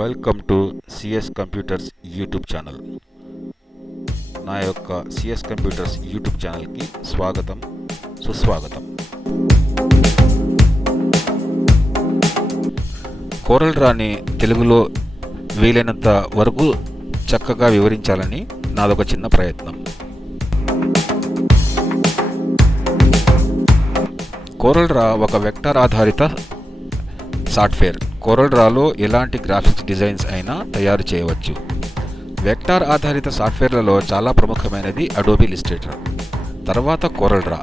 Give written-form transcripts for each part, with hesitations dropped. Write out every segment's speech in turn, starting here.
Welcome to CS computers YouTube channel. నా యొక్క CS computers YouTube ఛానల్కి స్వాగతం, సుస్వాగతం. CorelDrawని తెలుగులో వీలైనంత వరకు చక్కగా వివరించాలని నాదొక చిన్న ప్రయత్నం. CorelDraw ఒక వెక్టర్ ఆధారిత సాఫ్ట్వేర్. CorelDrawలో ఎలాంటి గ్రాఫిక్స్ డిజైన్స్ అయినా తయారు చేయవచ్చు. వెక్టార్ ఆధారిత సాఫ్ట్వేర్లలో చాలా ప్రముఖమైనది Adobe Illustrator, తర్వాత CorelDraw.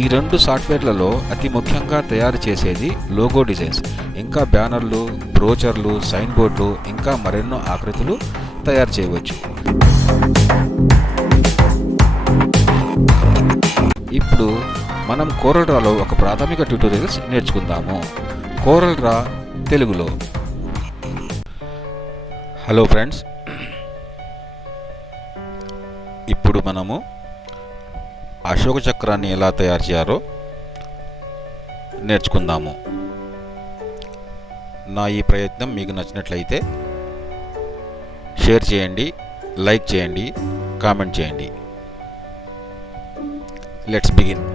ఈ రెండు సాఫ్ట్వేర్లలో అతి ముఖ్యంగా తయారు చేసేది లోగో డిజైన్స్, ఇంకా బ్యానర్లు, బ్రోచర్లు, సైన్ బోర్డులు, ఇంకా మరెన్నో ఆకృతులు తయారు చేయవచ్చు. ఇప్పుడు మనం CorelDrawలో ఒక ప్రాథమిక ట్యుటోరియల్స్ నేర్చుకుందాము. CorelDraw తెలుగులో. హలో ఫ్రెండ్స్, ఇప్పుడు మనము అశోక చక్రాన్ని ఎలా తయారు చేయాలో నేర్చుకుందాము. నా ఈ ప్రయత్నం మీకు నచ్చినట్లయితే షేర్ చేయండి, లైక్ చేయండి, కామెంట్ చేయండి. Let's begin.